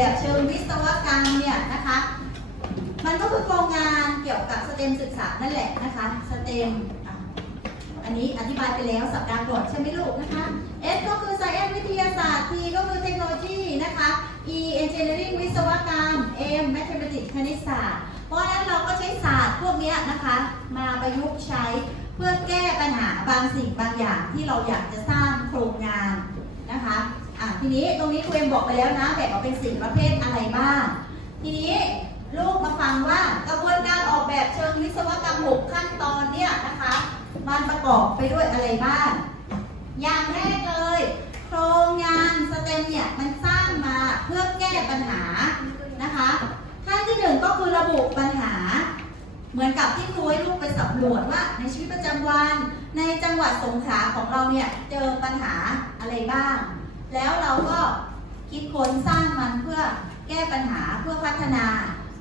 แบบเชิงวิศวกรรมเนี่ยนะคะ มันก็คือโครงงานเกี่ยวกับสเต็มศึกษานั่นแหละนะคะสเต็มอันนี้อธิบายไปแล้วสัปดาห์ก่อนใช่ไหมลูกนะคะ S ก็คือ Science วิทยาศาสตร์ T ก็คือเทคโนโลยีนะคะ E Engineering วิศวกรรม M Mathematics คณิตศาสตร์ เพราะฉะนั้นเราก็ใช้ศาสตร์พวกเนี้ยนะคะ มาประยุกต์ใช้เพื่อแก้ปัญหาบางสิ่งบางอย่างที่เราอยากจะสร้างโครงงานนะคะ อะทีนี้ตรงนี้ครูเอ็มบอกไปแล้วนะแบ่งออกเป็นสิ่ประเภทอะไรบ้าง ทีนี้ลูกมาฟังว่ากระบวนการออกแบบเชิงวิศวกรรม6ขั้นตอนเนี่ยนะคะ มันประกอบไปด้วยอะไรบ้าง อย่างแรกเลย โครงงานสเต็มเนี่ยมันสร้างมาเพื่อแก้ปัญหานะคะขั้นที่หนึ่งก็คือระบุปัญหา เหมือนกับที่ครูให้ลูกไปสำรวจว่าในชีวิตประจำวัน ในจังหวัดสงขลาของเราเนี่ยเจอปัญหาอะไรบ้าง แล้วเราก็คิดค้นสร้างมันเพื่อแก้ปัญหาเพื่อพัฒนา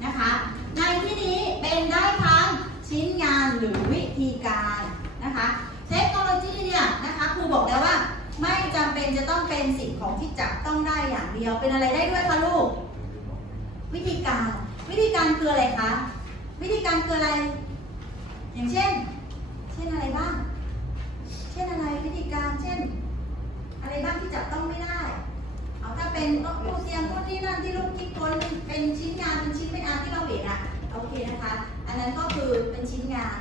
นะคะ ในที่นี้เป็นได้ทั้งชิ้นงานหรือวิธีการนะคะ เทคโนโลยีเนี่ยนะคะครูบอกแล้วว่า ไม่จำเป็นจะต้องเป็นสิ่งของที่จับต้องได้อย่างเดียว เป็นอะไรได้ด้วยคะลูก วิธีการ วิธีการคืออะไรคะ วิธีการคืออะไร อย่างเช่น เช่นอะไรบ้าง เช่นอะไรวิธีการเช่น อะไรบ้างที่จับต้องไม่ได้ เอาถ้าเป็นโต๊ะตู้เตียงตู้ที่นั่นที่ลูกคิดค้นเป็นชิ้นงานเป็นชิ้นเป็นอันที่เราเห็นอะโอเคนะคะ อันนั้นก็คือเป็นชิ้นงาน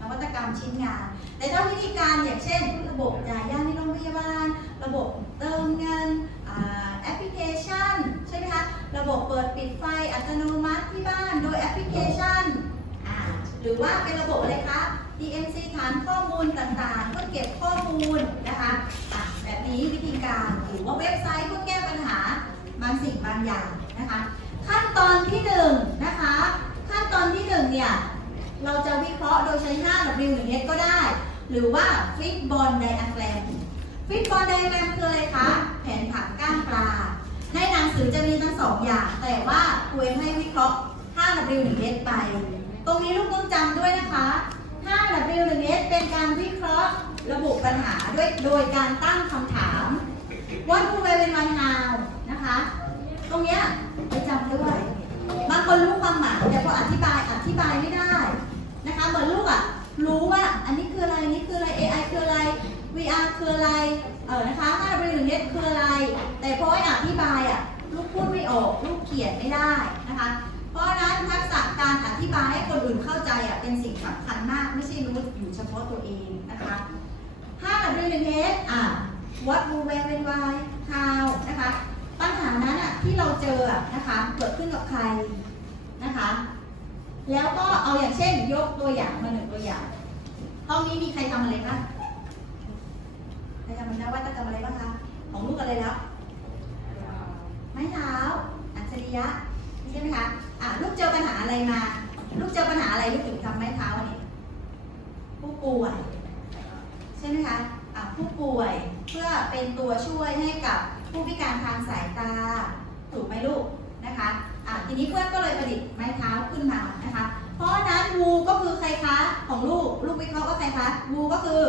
นวัตกรรมชิ้นงาน แต่ถ้าวิธีการอย่างเช่น ระบบจ่ายยาในโรงพยาบาล ระบบเติมเงินแอปพลิเคชันใช่ไหมคะระบบเปิดปิดไฟอัตโนมัติที่บ้านโดยแอปพลิเคชันหรือว่าเป็นระบบอะไรคะ DMC ฐานข้อมูลต่างๆเพื่อเก็บข้อมูลนะคะอะแบบนี้วิธีการหรือ ว่าเว็บไซต์เพื่อแก้ปัญหาบางสิ่งบางอย่างนะคะ ขั้นตอนที่หนึ่งนะคะ ขั้นตอนที่หนึ่งเนี่ยเราจะวิเคราะห์โดยใช้หน้า W 1 S ก็ได้ หรือว่าฟลิปบอลไดอะแกรมฟลิปบอลไดอะแกรมคืออะไรคะ แผนผังก้างปลา ในหนังสือจะมีทั้งสองอย่าง แต่ว่าครูเอ็มให้วิเคราะห์ 5W 1 S ไป ตรงนี้ลูกต้องจำด้วยนะคะ 5W 1 S เป็นการวิเคราะห์ระบุปัญหาด้วยโดยการตั้งคำถาม What do I when I how นะคะ ตรงเนี้ยไปจำด้วยบางคนรู้ความหมายแต่พออธิบายอธิบายไม่ได้นะคะเหมือนลูกอะรู้ว่าอันนี้คืออะไรอันนี้คืออะไร AI คืออะไร VR คืออะไรเออนะคะ 5W 1 S คืออะไร แต่พออธิบายอะลูกพูดไม่ออกลูกเขียนไม่ได้นะคะ เพราะฉะนั้นทักษะการอธิบายให้คนอื่นเข้าใจอะเป็นสิ่งสำคัญมากไม่ใช่รู้อยู่เฉพาะตัวเองนะคะ 5W 1 S อะ what who where when why how นะคะ ปัญหานั้นอะที่เราเจอนะคะเกิดขึ้นกับใครนะคะ แล้วก็เอาอย่างเช่นยกตัวอย่างมาหนึ่งตัวอย่างห้องนี้มีใครทำอะไรบ้างใครทำนวัตกรรมอะไรบ้างคะของลูกอะไรแล้ว ไม้เท้า อัจฉริยะใช่ไหมคะอะลูกเจอปัญหาอะไรมา ลูกเจอปัญหาอะไรลูกถึงทำไม้เท้าอันนี้ ผู้ป่วย ใช่ไหมคะอะผู้ป่วยเพื่อเป็นตัวช่วยให้กับผู้พิการทางสายตา ถูกไหมลูกนะคะอะทีนี้เพื่อนก็เลยประดิษฐ์ไม้เท้าขึ้นมานะคะ เพราะฉะนั้นวูก็คือใครคะของลูก ลูกวิเคราะห์ว่าใครคะวูก็คือ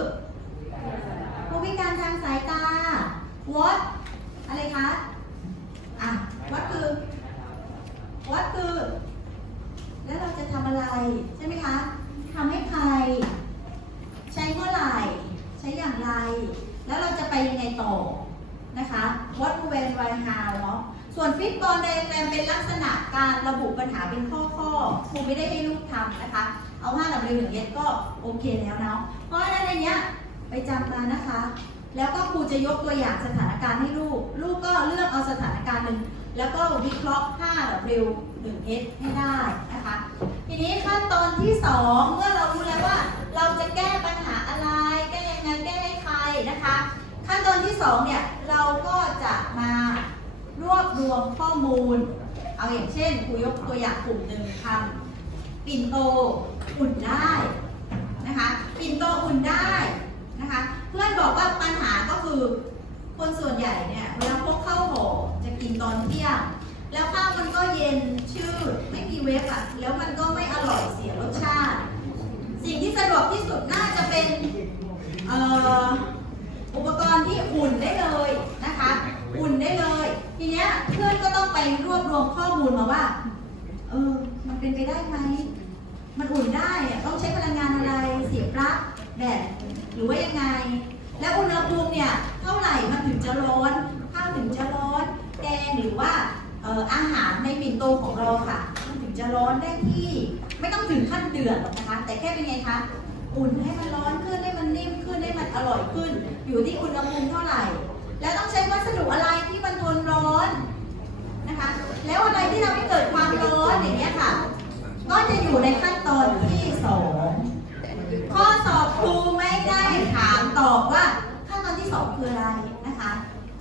ผู้พิการทางสายตา what อะไรคะ อะ what คือ what คือ แล้วเราจะทำอะไร ใช่ไหมคะทำให้ใคร ใช้เมื่อไหร่ ใช้อย่างไร แล้วเราจะไปยังไงต่อนะคะ what when why how เนาะส่วนฟิตบอลไดแกรมเป็นลักษณะการระบุปัญหาเป็นข้อข้อๆครูไม่ได้ให้ลูกทำนะคะ เอา 5W 1 S ก็โอเคแล้วเนาะเพราะฉะนั้นในเนี้ยไปจำมานะคะ แล้วก็ครูจะยกตัวอย่างสถานการณ์ให้ลูก ลูกก็เลือกเอาสถานการณ์หนึ่งแล้วก็วิเคราะห์ 5W 1 S ให้ได้นะคะ ทีนี้ขั้นตอนที่ 2 เมื่อเรารู้แล้วว่าเราจะแก้ปัญหาอะไร แก้ยังไงแก้ นะคะ ขั้นตอนที่2เนี่ยเราก็จะมารวบรวมข้อมูล เอาอย่างเช่นครูยกตัวอย่างกลุ่มหนึ่งทำปิ่นโตอุ่นได้นะคะปิ่นโตอุ่นได้นะคะเพื่อนบอกว่าปัญหาก็คือคนส่วนใหญ่เนี่ยเวลาพกข้าวห่อจะกินตอนเที่ยงแล้วข้าวมันก็เย็นชืดไม่มีเวฟอะแล้วมันก็ไม่อร่อยเสียรสชาติ สิ่งที่สะดวกที่สุดน่าจะเป็นเอ่อ อุปกรณ์ที่อุ่นได้เลยนะคะ อุ่นได้เลย ทีเนี้ยเพื่อนก็ต้องไปรวบรวมข้อมูลมาว่า เออ มันเป็นไปได้ไหม มันอุ่นได้ต้องใช้พลังงานอะไร เสียบปลั๊กแบตหรือว่ายังไง แล้วอุณหภูมิเนี่ยเท่าไหร่มันถึงจะร้อนข้าวถึงจะร้อน แกงหรือว่าอออาหารในปิ่นโตของเราค่ะ มันถึงจะร้อนได้ที่ ไม่ต้องถึงขั้นเดือดหรอกนะคะ แต่แค่เป็นไงคะ อุ่นให้มันร้อนขึ้นให้มันนิ่มขึ้นให้มันอร่อยขึ้น อยู่ที่อุณหภูมิเท่าไหร่ แล้วต้องใช้วัสดุอะไรที่มันทนร้อนนะคะ แล้วอะไรที่ทำให้เกิดความร้อนอย่างเงี้ยค่ะ ก็จะอยู่ในขั้นตอนที่สองข้อสอบครูไม่ได้ถามตอบว่าขั้นตอนที่สองคืออะไรนะคะ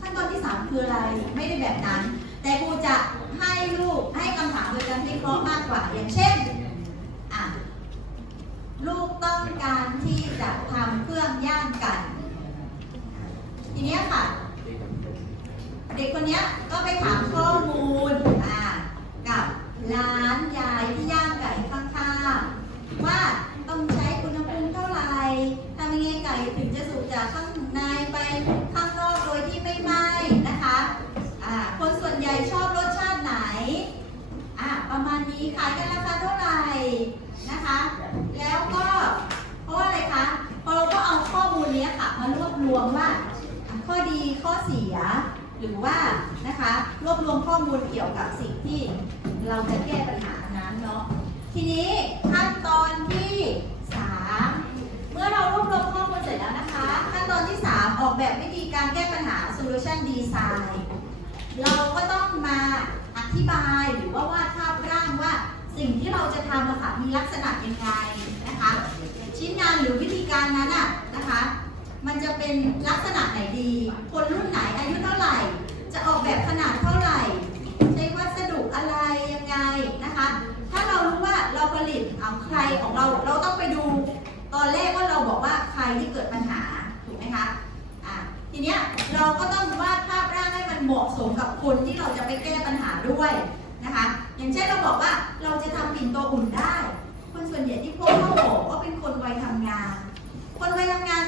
ขั้นตอนที่สามคืออะไรไม่ได้แบบนั้น แต่ครูจะให้ลูกให้คำถามโดยการวิเคราะห์มากกว่าอย่างเช่นอะลูกต้องการที่จะทำเครื่องย่างไก่ ทีเนี้ยค่ะ เด็กคนเนี้ยก็ไปถามข้อมูลอ่ากับร้านยายที่ย่างไก่ข้างๆว่าต้องใช้อุณหภูมิเท่าไหร่ทำยังไงไก่ถึงจะสุกจากข้างในไปข้างนอกโดยที่ไม่ไหม้นะคะอ่าคนส่วนใหญ่ชอบรสชาติไหนอ่าประมาณนี้ขายกันราคาเท่าไหร่นะคะ แล้วก็เพราะว่าอะไรคะพอเราก็เอาข้อมูลเนี้ยค่ะมารวบรวมว่า ข้อดีข้อเสีย หรือว่านะคะรวบรวมข้อมูลเกี่ยวกับสิ่งที่เราจะแก้ปัญหานั้นเนาะทีนี้ขั้นตอนที่ 3 เมื่อเรารวบรวมข้อมูลเสร็จแล้วนะคะ ขั้นตอนที่ 3 ออกแบบวิธีการแก้ปัญหา solution design เราก็ต้องมาอธิบายหรือว่าวาดภาพร่างว่าสิ่งที่เราจะทำอะค่ะมีลักษณะยังไงนะคะ ชิ้นงานหรือวิธีการนั้นอะนะคะ มันจะเป็นลักษณะไหนดี คนรุ่นไหนอายุเท่าไหร่ จะออกแบบขนาดเท่าไหร่ ใช้วัสดุอะไรยังไงนะคะ ถ้าเรารู้ว่าเราผลิตเอาใครของเราเราต้องไปดู ตอนแรกว่าเราบอกว่าใครที่เกิดปัญหาถูกไหมคะอะทีเนี้ยเราก็ต้องวาดภาพร่างให้มันเหมาะสมกับคนที่เราจะไปแก้ปัญหาด้วยนะคะ อย่างเช่นเราบอกว่าเราจะทำปิ่นโตอุ่นได้ คนส่วนใหญ่ที่พบเข้าบอกก็เป็นคนวัยทำงาน คนวัยทำงาน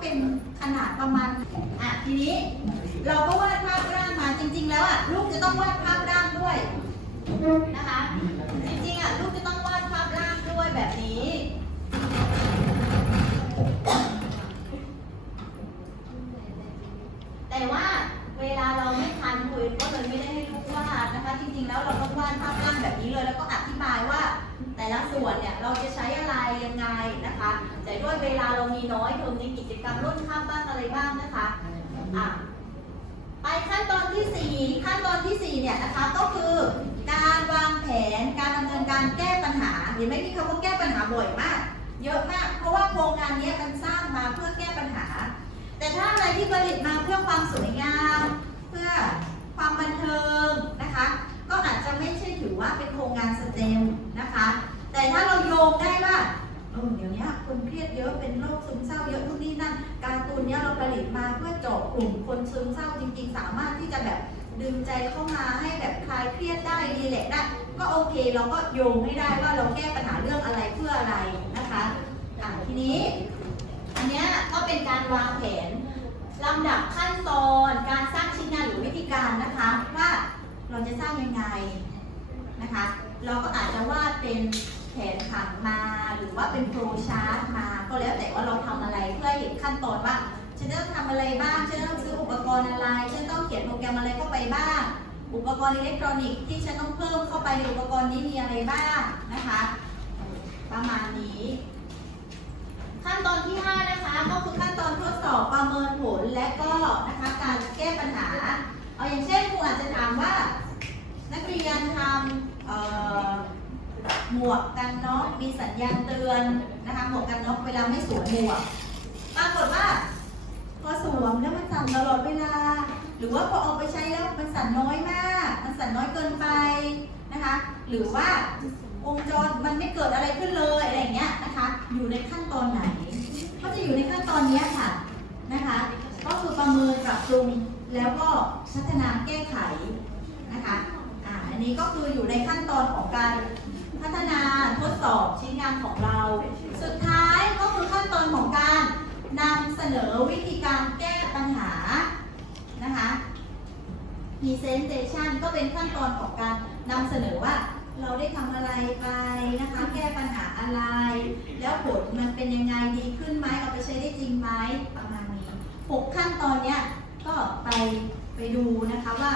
เป็นขนาดประมาณอะทีนี้ เราก็วาดภาพร่างมาจริง ๆ แล้วอะลูกจะต้องวาดภาพร่างด้วยนะคะ จริงๆอะลูกจะต้องวาดภาพร่างด้วยแบบนี้แต่ว่าเวลาเราไม่ทันคุยก็เลยไม่ได้ให้ลูกวาดนะคะ จริงๆแล้วเราต้องวาดภาพร่างแบบนี้เลย แล้วก็อธิบายว่า แต่ละส่วนเนี่ยเราจะใช้อะไรยังไงนะคะ แต่ด้วยเวลาเรามีน้อยเทอมนี้กิจกรรมรุ่นข้ามบ้างอะไรบ้างนะคะอะไปขั้นตอนที่ 4 ขั้นตอนที่ 4 เนี่ยนะคะก็คือการวางแผนการดำเนินการแก้ปัญหาเห็นไหมมีคำว่าแก้ปัญหาบ่อยมาก เยอะมาก เพราะว่าโครงงานเนี้ยมันสร้างมาเพื่อแก้ปัญหา แต่ถ้าอะไรที่ผลิตมาเพื่อความสวยงาม เพื่อความบันเทิงนะคะ ก็อาจจะไม่ใช่ถือว่าเป็นโครงงานสเต็มนะคะ แต่ถ้าเราโยงได้ว่า เออเดี๋ยวนี้คนเครียดเยอะเป็นโรคซึมเศร้าเยอะนู่นนี่นั่นการ์ตูนเนี้ยเราผลิตมาเพื่อเจาะกลุ่มคนซึมเศร้าจริง ๆ สามารถที่จะแบบดึงใจเข้ามาให้แบบคลายเครียดได้รีแลกได้ ก็โอเคเราก็โยงให้ได้ว่าเราแก้ปัญหาเรื่องอะไรเพื่ออะไรนะคะอะทีนี้ อันเนี้ยก็เป็นการวางแผนลำดับขั้นตอนการสร้างชิ้นงานหรือวิธีการนะคะว่าเราจะสร้างยังไงนะคะ เราก็อาจจะวาดเป็น แผนผังมาหรือว่าเป็นโฟลชาร์ตมาก็แล้วแต่ว่าเราทำอะไรเพื่อเห็นขั้นตอนว่าฉันจะต้องทำอะไรบ้างฉันต้องซื้ออุปกรณ์อะไรฉันต้องเขียนโปรแกรมอะไรเข้าไปบ้าง อุปกรณ์อิเล็กทรอนิกส์ที่ฉันต้องเพิ่มเข้าไปในอุปกรณ์นี้มีอะไรบ้างนะคะ ประมาณนี้ ขั้นตอนที่ 5 นะคะ ก็คือขั้นตอนทดสอบประเมินผลและก็นะคะการแก้ปัญหา เอาอย่างเช่นครูอาจจะถามว่า นักเรียนทำเอ่อ หมวกกันน็อกมีสัญญาณเตือนนะคะหมวกกันน็อกเวลาไม่สวมหมวกปรากฏว่าพอสวมแล้วมันสั่นตลอดเวลา หรือว่าพอเอาไปใช้แล้วมันสั่นน้อยมาก มันสั่นน้อยเกินไปนะคะ หรือว่าวงจรมันไม่เกิดอะไรขึ้นเลยอะไรอย่างเงี้ยนะคะ อยู่ในขั้นตอนไหน ก็จะอยู่ในขั้นตอนนี้ค่ะนะคะ ก็คือประเมินปรับปรุงแล้วก็พัฒนาแก้ไขนะคะอ่าอันนี้ก็คืออยู่ในขั้นตอนของการ พัฒนาทดสอบชิ้นงานของเรา สุดท้ายก็คือขั้นตอนของการนำเสนอวิธีการแก้ปัญหานะคะ presentation ก็เป็นขั้นตอนของการนำเสนอว่าเราได้ทำอะไรไปนะคะ แก้ปัญหาอะไร แล้วผลมันเป็นยังไงดีขึ้นไหมเอาไปใช้ได้จริงไหมประมาณนี้หกขั้นตอนเนี้ยก็ไปไปดูนะคะว่า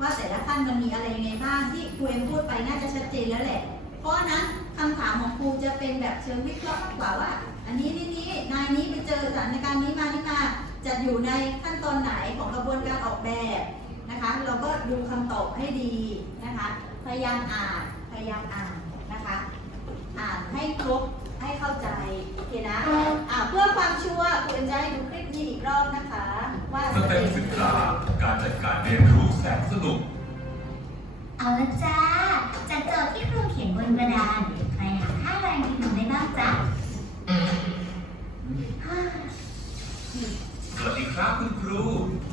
ว่าแต่ละขั้นมันมีอะไรยังไงบ้างที่ครูเอ็มพูดไปน่าจะชัดเจนแล้วแหละ เพราะนั้นคำถามของครูจะเป็นแบบเชิงวิเคราะห์มากกว่าว่า อันนี้นี่นี่นายนี้ไปเจอสถานการณ์นี้มานี่มาจะอยู่ในขั้นตอนไหนของกระบวนการออกแบบนะคะ เราก็ดูคำตอบให้ดีนะคะ พยายามอ่านพยายามอ่านนะคะ อ่านให้ครบให้เข้าใจโอเคนะอ่าเพื่อความชัวร์ครูจะให้ดูคลิปนี้อีกรอบนะคะ ว่าสเต็ปศึกษาการจัดการเรียนรู้แสนสนุก เอาละจ้า จากโจทย์ที่ครูเขียนบนกระดานใครหาค่าแรงที่หนูได้บ้างจ๊ะฮ่าสวัสดีครับคุณครู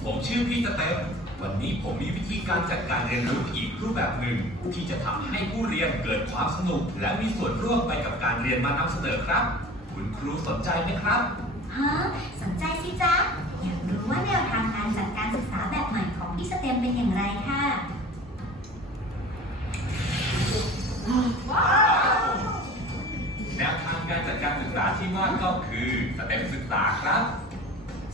ผมชื่อพี่สเต็ปวันนี้ผมมีวิธีการจัดการเรียนรู้อีกรูปแบบหนึ่ง ที่จะทำให้ผู้เรียนเกิดความสนุก และมีส่วนร่วมไปกับการเรียนมานำเสนอครับ คุณครูสนใจไหมครับ ฮะสนใจสิจ๊ะ อยากรู้ว่าแนวทางการจัดการศึกษาแบบใหม่ของพี่สเต็มเป็นอย่างไรค่ะ แนวทางการจัดการศึกษาที่ว่าก็คือสเต็มศึกษาครับ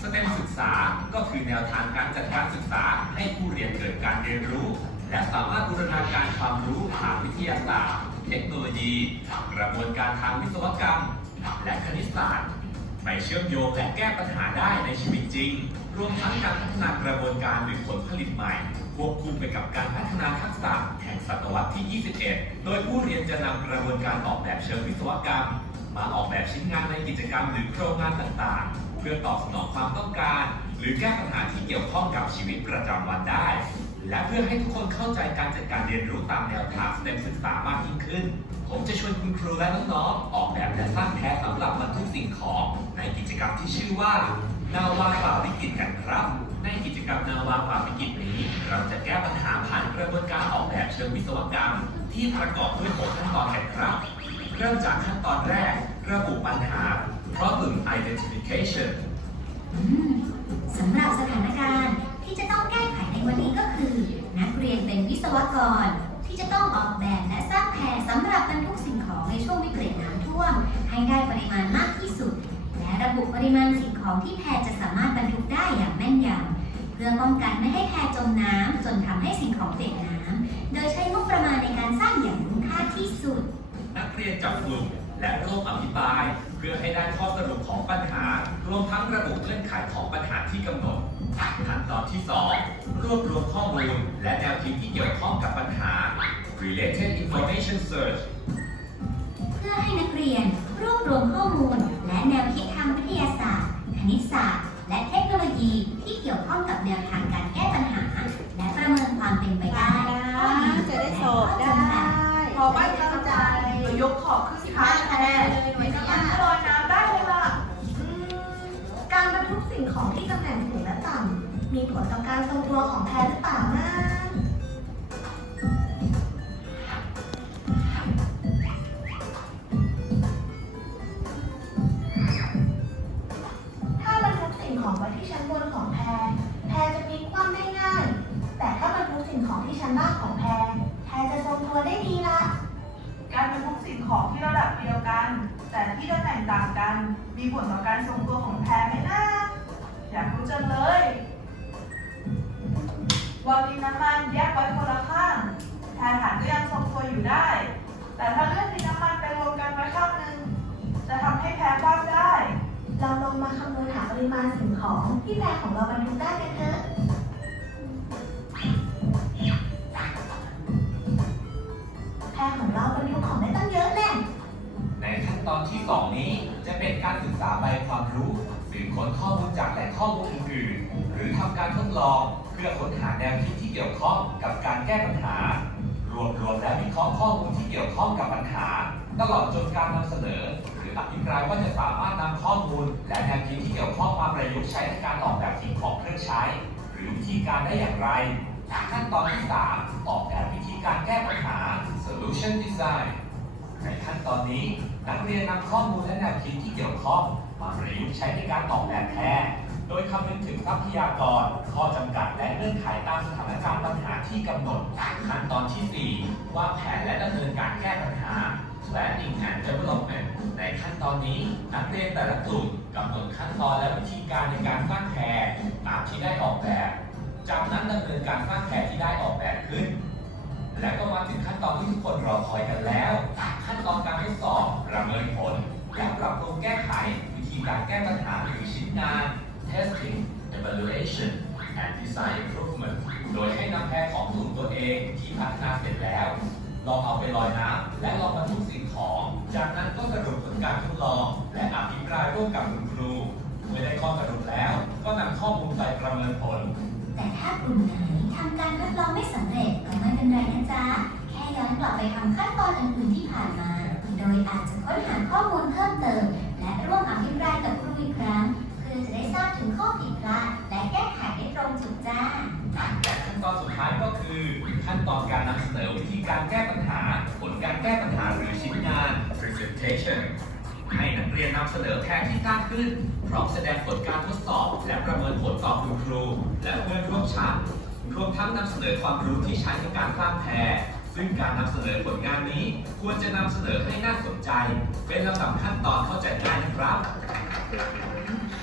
สเต็มศึกษาก็คือแนวทางการจัดการศึกษาให้ผู้เรียนเกิดการเรียนรู้ และสามารถบูรณาการความรู้ทางวิทยาศาสตร์ เทคโนโลยีกระบวนการทางวิศวกรรม และคณิตศาสตร์ ไปเชื่อมโยงและแก้ปัญหาได้ในชีวิตจริง รวมทั้งการพัฒนากระบวนการหรือผลผลิตใหม่ ควบคู่ไปกับการพัฒนาทักษะแห่งศตวรรษที่ 21 โดยผู้เรียนจะนำกระบวนการออกแบบเชิงวิศวกรรม มาออกแบบชิ้นงานในกิจกรรมหรือโครงงานต่างๆ เพื่อตอบสนองความต้องการ หรือแก้ปัญหาที่เกี่ยวข้องกับชีวิตประจำวันได้ และเพื่อให้ทุกคนเข้าใจการจัดการเรียนรู้ตามแนวทางสเต็มศึกษามากยิ่งขึ้น ผมจะชวนคุณครูและน้องๆออกแบบและสร้างแพรสำหรับบรรทุกสิ่งของในกิจกรรมที่ชื่อว่านาวาฝ่าวิกฤตกันครับ ในกิจกรรมนาวาฝ่าวิกฤตนี้ เราจะแก้ปัญหาผ่านกระบวนการออกแบบเชิงวิศวกรรม ที่ประกอบด้วย6ขั้นตอนกันครับ เริ่มจากขั้นตอนแรกระบุปัญหา problem identification สำหรับสถานการณ์ที่จะต้องแก้ไขในวันนี้ก็คือ นักเรียนเป็นวิศวกรที่จะต้องออกแบบและสร้าง แพรสำหรับบรรทุกสิ่งของในช่วงวิกฤตน้ำท่วม ให้ได้ปริมาณมากที่สุด และระบุปริมาณสิ่งของที่แพจะสามารถบรรทุกได้อย่างแม่นยำเพื่อป้องกันไม่ให้แพจมน้ำจนทำให้สิ่งของเปียกน้ำโดยใช้งบประมาณในการสร้างอย่างคุ้มค่าที่สุด นักเรียนจับกลุ่มและร่วมอภิปราย เพื่อให้ได้ข้อสรุปของปัญหารวมทั้งระบุเงื่อนไขของปัญหาที่กำหนดขั้นตอนที่ 2 รวบรวมข้อมูล และแนวคิดที่เกี่ยวข้องกับปัญหา related information search เพื่อให้นักเรียนรวบรวมข้อมูล และแนวคิดทางวิทยาศาสตร์ คณิตศาสตร์ และเทคโนโลยีที่เกี่ยวข้องกับแนวทางการแก้ปัญหา และประเมินความเป็นไปได้ข้อดีจะได้สอบได้พอไม่เข้าใจยกขอบขึ้นสิบท้าห้ายคะแนนเลยหน่วยน้ำนี้มันลอยน้ำได้เลยล่ะอืมการบรรทุกสิ่งของที่ตำแหน่งสูงและต่ำมีผลต่อการทรงตัวของแพรหรือเปล่านะ ของไว้ที่ชั้นบนของแพร แพรจะมีความได้ง่าย แต่ถ้าบรรทุกสิ่งของที่ชั้นล่างของแพร แพรจะทรงตัวได้ดีละการบรรทุกสิ่งของที่ระดับเดียวกัน แต่ที่ตำแหน่งต่างกัน มีผลต่อการทรงตัวของแพรไหมนะอยากรู้จังเลยวาล์วดินน้ำมันแยกไว้คนละข้างแพรฐานก็ยังทรงตัวอยู่ได้ แต่ถ้าเลื่อนดินน้ำมันไปรวมกันไว้ข้างหนึ่งจะทำให้แพรคว่ำได้ เราลองมาคำนวณหาปริมาณสิ่งของที่แพรของเราบรรทุกได้กันเถอะแพรของเราบรรทุกของได้ตั้งเยอะแน่ในขั้นตอนที่ 2 นี้จะเป็นการศึกษาใบความรู้สืบค้นข้อมูลจากแหล่งข้อมูลอื่นๆหรือทำการทดลองเพื่อค้นหาแนวคิดที่เกี่ยวข้องกับการแก้ปัญหา รวบรวมและวิเคราะห์ข้อมูลที่เกี่ยวข้องกับปัญหา ตลอดจนการนำเสนอ หรืออภิปรายว่าจะสามารถนำข้อมูล นวคิดที่เกี่ยวข้องมาประยุกต์ใช้ในการออกแบบสิ่งของเครื่องใช้ หรือวิธีการได้อย่างไร ขั้นตอนที่ 3 ออกแบบวิธีการแก้ปัญหา solution design ในขั้นตอนนี้นักเรียนนำข้อมูลและแนวคิดที่เกี่ยวข้องมาประยุกต์ใช้ในการออกแบบแพรโดยคำนึงถึงทรัพยากร ข้อจำกัดและเงื่อนไขตามสถานการณ์ปัญหาที่กำหนดขั้นตอนที่ 4 ว่าแผนและดำเนินการแก้ปัญหา planning and development ในขั้นตอนนี้นักเรียนแต่ละกลุ่ม กำหนดขั้นตอนและวิธีการในการสร้างแพรตามที่ได้ออกแบบ จากนั้นดำเนินการสร้างแพรที่ได้ออกแบบขึ้น และก็มาถึงขั้นตอนที่ทุกคนรอคอยกันแล้ว ขั้นตอนการทดสอบประเมินผลและปรับปรุงแก้ไข วิธีการแก้ปัญหาหรือชิ้นงาน testing evaluation and design improvement โดยให้นำแพรของกลุ่มตัวเองที่พัฒนาเสร็จแล้ว ลองเอาไปลอยน้ำและลองบรรทุกสิ่งของ จากนั้นก็สรุปผลการทดลอง กลุ่มไหนทำการทดลองไม่สำเร็จก็ไม่เป็นไรนะจ๊ะ แค่ย้อนกลับไปทำขั้นตอนอื่นๆที่ผ่านมา โดยอาจจะค้นหาข้อมูลเพิ่มเติม และร่วมอภิปรายกับครูอีกครั้ง เพื่อจะได้ทราบถึงข้อผิดพลาดและแก้ไขได้ตรงจุดจ้า และขั้นตอนสุดท้ายก็คือ ขั้นตอนการนำเสนอวิธีการแก้ปัญหา ผลการแก้ปัญหาหรือชิ้นงาน presentation ให้นักเรียนนำเสนอแผนที่สร้างขึ้น พร้อมแสดงผลการทดสอบ และประเมินผลต่อคุณครู และเพื่อนร่วมชั้น ทั้งนำเสนอความรู้ที่ใช้ในการสร้างแพรซึ่งการนำเสนอผลงานนี้ควรจะนำเสนอให้น่าสนใจ เป็นลำดับขั้นตอนเข้าใจง่ายนะครับ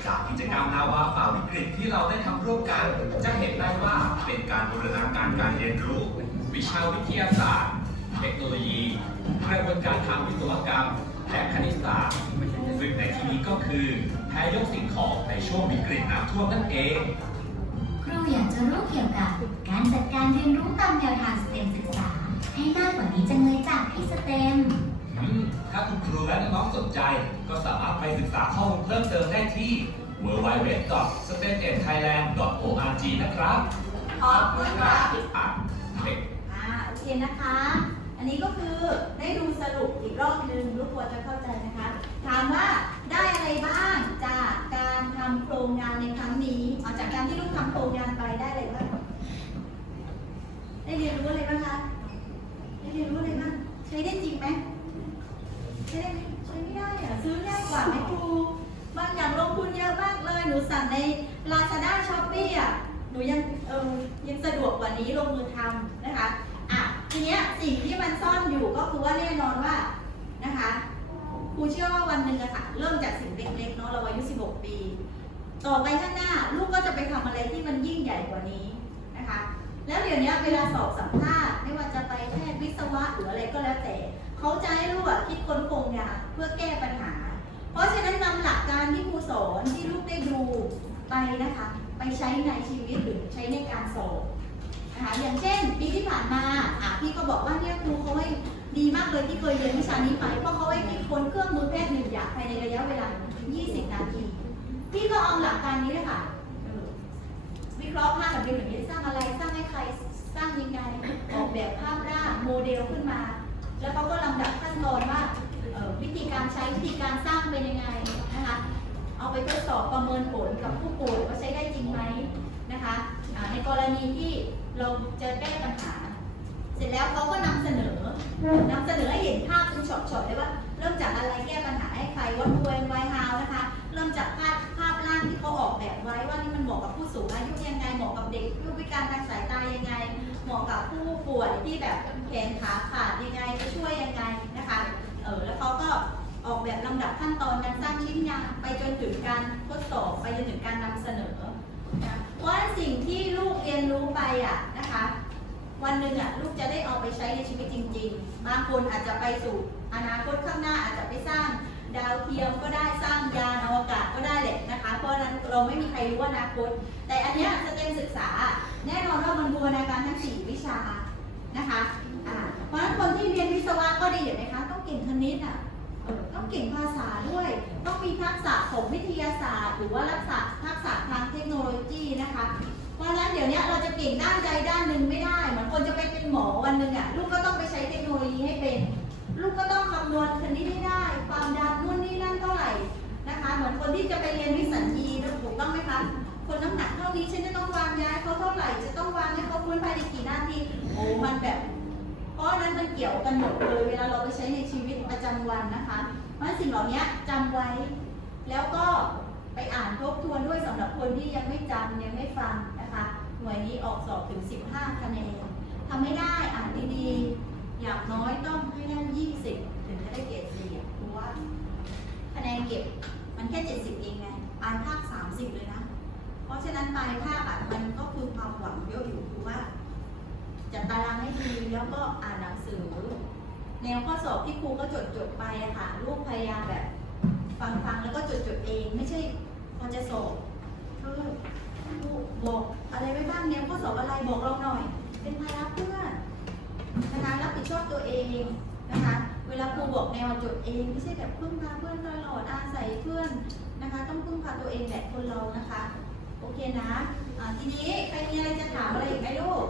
จากกิจกรรมนาวาฝ่าวิกฤตที่เราได้ทำร่วมกัน จะเห็นได้ว่าเป็นการบูรณาการการเรียนรู้ วิชาวิทยาศาสตร์ เทคโนโลยีกระบวนการทางวิศวกรรม และคณิตศาสตร์ซึ่งในที่นี้ก็คือแพรยกสิ่งของในช่วงวิกฤตน้ำท่วมนั่นเอง ครูอยากจะรู้เกี่ยวกับ การจัดการเรียนรู้ตามแนวทางสเต็มศึกษา ให้มากกว่านี้จังเลยจากพี่สเต็ม อืมถ้าคุณครูและน้องๆสนใจ ก็สามารถไปศึกษาข้อมูลเพิ่มเติมได้ที่ www.stemedthailand.org นะครับ ขอบคุณค่ะอะเด็กอ่าโอเคนะคะ อันนี้ก็คือได้ดูสรุปอีกรอบหนึ่งลูกควรจะเข้าใจนะคะ ถามว่าได้อะไรบ้างจากการทำโครงงานในครั้งนี้ ทำโครงงานไปได้อะไรบ้างได้เรียนรู้อะไรบ้างคะได้เรียนรู้อะไรบ้างใช้ได้จริงไหมใช้ได้ไหมใช้ไม่ได้อะซื้อง่ายกว่าไหมครูบางอย่างลงทุนเยอะมากเลย หนูสั่งใน Lazada Shopee อะหนูยังเออยังสะดวกกว่านี้ลงมือทำนะคะอะทีเนี้ยสิ่งที่มันซ่อนอยู่ก็คือว่าแน่นอนว่านะคะครูเชื่อว่าวันหนึ่งอะค่ะเริ่มจากสิ่งเล็กๆเนาะเราอายุ 16 ปี ต่อไปข้างหน้าลูกก็จะไปทำอะไรที่มันยิ่งใหญ่กว่านี้นะคะ แล้วเดี๋ยวนี้เวลาสอบสัมภาษณ์ไม่ว่าจะไปแพทย์วิศวะหรืออะไรก็แล้วแต่เขาจะให้ลูกคิดค้นโครงงานเพื่อแก้ปัญหา เพราะฉะนั้นนำหลักการที่ครูสอนที่ลูกได้ดูไปนะคะ ไปใช้ในชีวิตหรือใช้ในการสอบนะคะอย่างเช่นปีที่ผ่านมาอะพี่ก็บอกว่าเนี่ยครูเขาให้ดีมากเลยที่เคยเรียนวิชานี้ไปเพราะเขาให้คิดค้นเครื่องมือแพทย์หนึ่งอย่างภายในระยะเวลา 20 นาที พี่ก็เอาหลักการนี้เลยค่ะ วิเคราะห์ภาพกับเป็นแบบนี้สร้างอะไร สร้างให้ใคร สร้างยังไง ออกแบบภาพร่างโมเดลขึ้นมา แล้วเขาก็ลำดับขั้นตอนว่าวิธีการใช้วิธีการสร้างเป็นยังไงนะคะ เอาไปทดสอบประเมินผลกับผู้ป่วยว่าใช้ได้จริงไหมนะคะในกรณีที่เราจะแก้ปัญหา เสร็จแล้วเขาก็นำเสนอนำเสนอให้เห็นภาพเป็นช็อตๆเลยว่าเริ่มจากอะไรแก้ปัญหาให้ใครวัดด้วยไวฮาวนะคะ ริ่มจากภาพภาพร่างที่เขาออกแบบไว้ว่านี่มันเหมาะกับผู้สูงอายุยังไงเหมาะกับเด็กผู้พิการทางสายตายังไง เหมาะกับผู้ป่วยที่แบบแขนขาขาดยังไงจะช่วยยังไงนะคะเออแล้วเขาก็ออกแบบลำดับขั้นตอนการสร้างชิ้นงานไปจนถึงการทดสอบไปจนถึงการนำเสนอนะเพราะฉะนั้นสิ่งที่ลูกเรียนรู้ไปอะนะคะวันหนึ่งอะลูกจะได้เอาไปใช้ในชีวิตจริง ๆ บางคนอาจจะไปสู่อนาคตข้างหน้าอาจจะไปสร้าง ดาวเทียมก็ได้สร้างยานอวกาศก็ได้แหละนะคะ เพราะนั้นเราไม่มีใครรู้อนาคต แต่อันเนี้ยสเต็มศึกษา แน่นอนว่ามันบูรณาการทั้งสี่วิชานะคะอ่าเพราะฉะนั้นคนที่เรียนวิศวะก็ดีเห็นไหมคะต้องเก่งคณิตอะต้องเก่งภาษาด้วย ต้องมีทักษะของวิทยาศาสตร์ หรือว่าทักษะทักษะทางเทคโนโลยีนะคะ เพราะฉะนั้นเดี๋ยวนี้เราจะเก่งด้านใดด้านหนึ่งไม่ได้เหมือนคนจะไปเป็นหมอวันหนึ่งอะลูกก็ต้องไปใช้เทคโนโลยีให้เป็น ลูกก็ต้องคำนวณคณิตให้ได้ ความดันนู่นนี่นั่นเท่าไหร่นะคะ เหมือนคนที่จะไปเรียนวิสัญญีถูกต้องไหมคะ คนน้ำหนักเท่านี้ฉันจะต้องวางย้ายเขาเท่าไหร่ จะต้องวางให้เขาพ้นภายในกี่นาที โอ้ มันแบบ เพราะนั้นมันเกี่ยวกันหมดเลย เวลาเราไปใช้ในชีวิตประจำวันนะคะ เพราะสิ่งเหล่านี้จำไว้ แล้วก็ไปอ่านทบทวนด้วยสำหรับคนที่ยังไม่จำยังไม่ฟังนะคะ หน่วยนี้ออกสอบถึง 15 คะแนนทำไม่ได้ อ่านดีๆ อย่างน้อยต้องให้ได้20ถึงจะได้เกรดสี่เพราะว่า คะแนนเก็บมันแค่70เองไงปลายภาค30เลยนะ เพราะฉะนั้นปลายภาคอะมันก็คือความหวังเยอะอยู่คือว่าจัดตารางให้ดีแล้วก็อ่านหนังสือ แนวข้อสอบที่ครูก็จดจดไปอะค่ะลูกพยายามแบบ ฟังฟังแล้วก็จดจดเอง ไม่ใช่พอจะสอบเออบอกอะไรไว้บ้างแนวข้อสอบอะไรบอกเราหน่อย เป็นภาระเพื่อ นะคะรับผิดชอบตัวเองนะคะ เวลาครูบอกแนวจดเองไม่ใช่แบบพึ่งพาเพื่อนตลอดอาศัยเพื่อนนะคะ ต้องพึ่งพาตัวเองแหละคนเรานะคะ โอเคนะะทีนี้ใครมีอะไรจะถามอะไรอีกไหมลูก